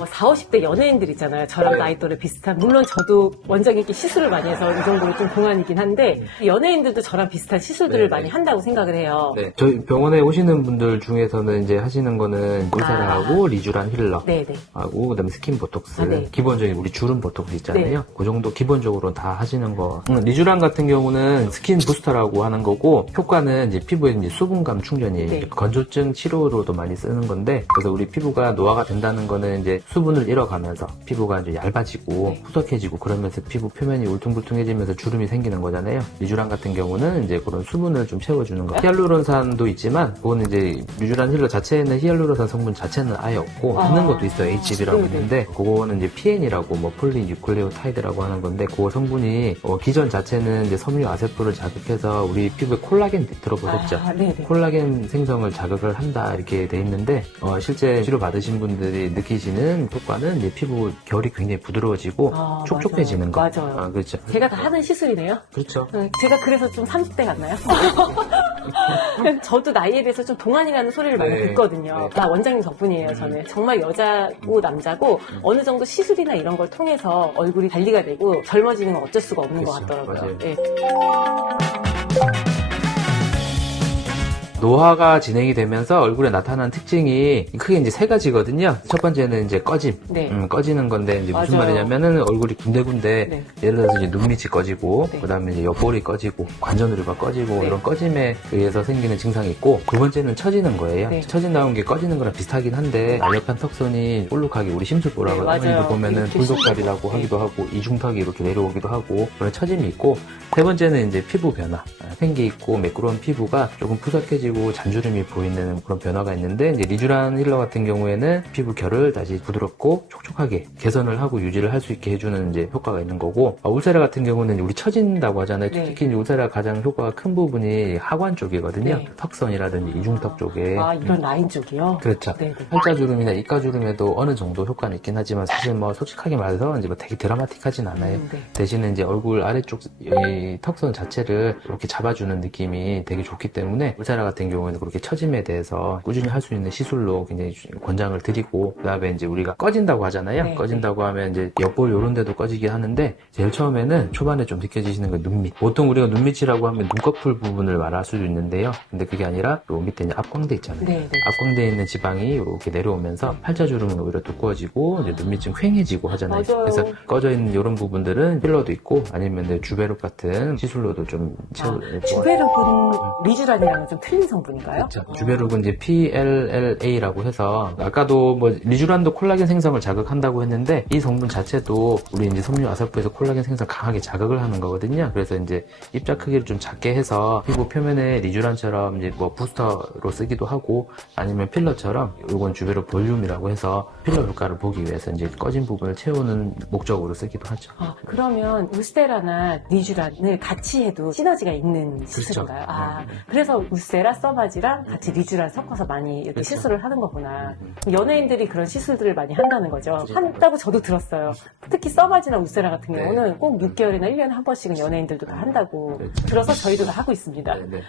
뭐 40, 50대 연예인들 있잖아요. 저랑 네. 나이 또래 비슷한. 물론 저도 원장님께 시술을 많이 해서 이 정도로 좀 동안이긴 한데 연예인들도 저랑 비슷한 시술들을 네. 많이 한다고 생각을 해요. 네. 저희 병원에 오시는 분들 중에서는 이제 하시는 거는 울세라하고 리쥬란 힐러 네네. 하고 그다음에 스킨 보톡스, 네. 기본적인 우리 주름 보톡스 있잖아요. 네. 그 정도 기본적으로 다 하시는 거. 리쥬란 같은 경우는 스킨 부스터라고 하는 거고 효과는 이제 피부에 이제 수분감 충전이에요. 네. 건조증 치료로도 많이 쓰는 건데 그래서 우리 피부가 노화가 된다는 거는 이제 수분을 잃어가면서 피부가 이제 얇아지고 네. 후석해지고 그러면서 피부 표면이 울퉁불퉁해지면서 주름이 생기는 거잖아요. 리쥬란 같은 경우는 이제 그런 수분을 좀 채워주는 거. 히알루론산도 있지만 그거는 이제 리쥬란 힐러 자체에는 히알루론산 성분 자체는 아예 없고 있는 것도 있어요. HB라고 네네. 있는데 그거는 이제 PN이라고 뭐 폴리뉴클레오타이드라고 하는 건데 그 성분이 기전 자체는 이제 섬유 아세포를 자극해서 우리 피부에 콜라겐 들어보셨죠? 네네. 콜라겐 생성을 자극을 한다 이렇게 돼 있는데 실제 치료 받으신 분들이 느끼시는 효과는 이제 피부 결이 굉장히 부드러워지고 촉촉해지는 거. 맞아요. 그렇죠. 제가 다 하는 시술이네요. 그렇죠. 제가 그래서 좀 30대 같나요? 저도 나이에 비해서 좀 동안이라는 소리를 많이 네. 듣거든요. 네. 다 원장님 덕분이에요, 저는. 정말 여자고 남자고 어느 정도 시술이나 이런 걸 통해서 얼굴이 관리가 되고 젊어지는 건 어쩔 수가 없는 것 그렇죠. 같더라고요. 맞아요. 네. 노화가 진행이 되면서 얼굴에 나타나는 특징이 크게 이제 세 가지거든요. 첫 번째는 이제 꺼짐. 네. 꺼지는 건데 이제 무슨 맞아요. 말이냐면은 얼굴이 군데군데 네. 예를 들어서 이제 눈밑이 꺼지고 네. 그다음에 이제 옆볼이 꺼지고 관전우리가 꺼지고 네. 이런 꺼짐에 의해서 생기는 증상이 있고 두 번째는 처지는 거예요. 네. 처진다는 게 꺼지는 거랑 비슷하긴 한데 알력한 턱선이 볼록하게 우리 심술보라고 네, 맞아요. 하기도 보면은 이렇게 불독다리라고 심하고. 하기도 하고 이중턱이 이렇게 내려오기도 하고 그런 처짐이 있고 세 번째는 이제 피부 변화. 생기 있고 매끄러운 피부가 조금 푸석해지고 잔주름이 보이는 그런 변화가 있는데 이제 리쥬란 힐러 같은 경우에는 피부 결을 다시 부드럽고 촉촉하게 개선을 하고 유지를 할 수 있게 해주는 이제 효과가 있는 거고 울세라 같은 경우는 우리 처진다고 하잖아요. 네. 특히 이제 울세라 가장 효과가 큰 부분이 하관 쪽이거든요. 네. 턱선이라든지 이중턱 쪽에 이런 라인 쪽이요? 그렇죠. 네네. 팔자주름이나 입가주름에도 어느 정도 효과는 있긴 하지만 사실 뭐 솔직하게 말해서 이제 뭐 되게 드라마틱하진 않아요. 네. 대신에 이제 얼굴 아래쪽 이 턱선 자체를 이렇게 잡아주는 느낌이 되게 좋기 때문에 울세라 같은 경우에는 그렇게 처짐에 대해서 꾸준히 할 수 있는 시술로 굉장히 권장을 드리고 그다음에 이제 우리가 꺼진다고 하잖아요. 네, 꺼진다고 하면 이제 옆볼 요런 데도 꺼지긴 하는데 제일 처음에는 초반에 좀 느껴지시는 건 눈밑. 보통 우리가 눈밑이라고 하면 눈꺼풀 부분을 말할 수도 있는데요. 근데 그게 아니라 요 밑에 이제 앞광대 있잖아요. 네. 앞광대에 있는 지방이 이렇게 내려오면서 팔자주름은 오히려 두꺼워지고 이제 눈밑이 좀 퀭해지고 하잖아요. 맞아요. 그래서 꺼져 있는 이런 부분들은 필러도 있고 아니면 이제 주베룩 같은 시술로도 좀 채우고 주베룩은 리쥬란이랑은 좀 틀린 성분인가요? 그렇죠. 주베룩은 이제 PLLA라고 해서 아까도 뭐 리쥬란도 콜라겐 생성을 자극한다고 했는데 이 성분 자체도 우리 이제 섬유 아세포에서 콜라겐 생성 강하게 자극을 하는 거거든요. 그래서 이제 입자 크기를 좀 작게 해서 피부 표면에 리쥬란처럼 이제 뭐 부스터로 쓰기도 하고 아니면 필러처럼 이건 주베룩 볼륨이라고 해서 필러 효과를 보기 위해서 이제 꺼진 부분을 채우는 목적으로 쓰기도 하죠. 그러면 울세라나 리쥬란을 같이 해도 시너지가 있는 시술인가요? 그래서 울세라, 써바지랑 같이 리쥬란 섞어서 많이 이렇게 그렇죠. 시술을 하는 거구나. 연예인들이 그런 시술들을 많이 한다는 거죠. 한다고 저도 들었어요. 특히 써바지나 울세라 같은 네. 경우는 꼭 6개월이나 1년에 한 번씩은 연예인들도 다 한다고 그렇죠. 들어서 저희도 다 하고 있습니다. 네.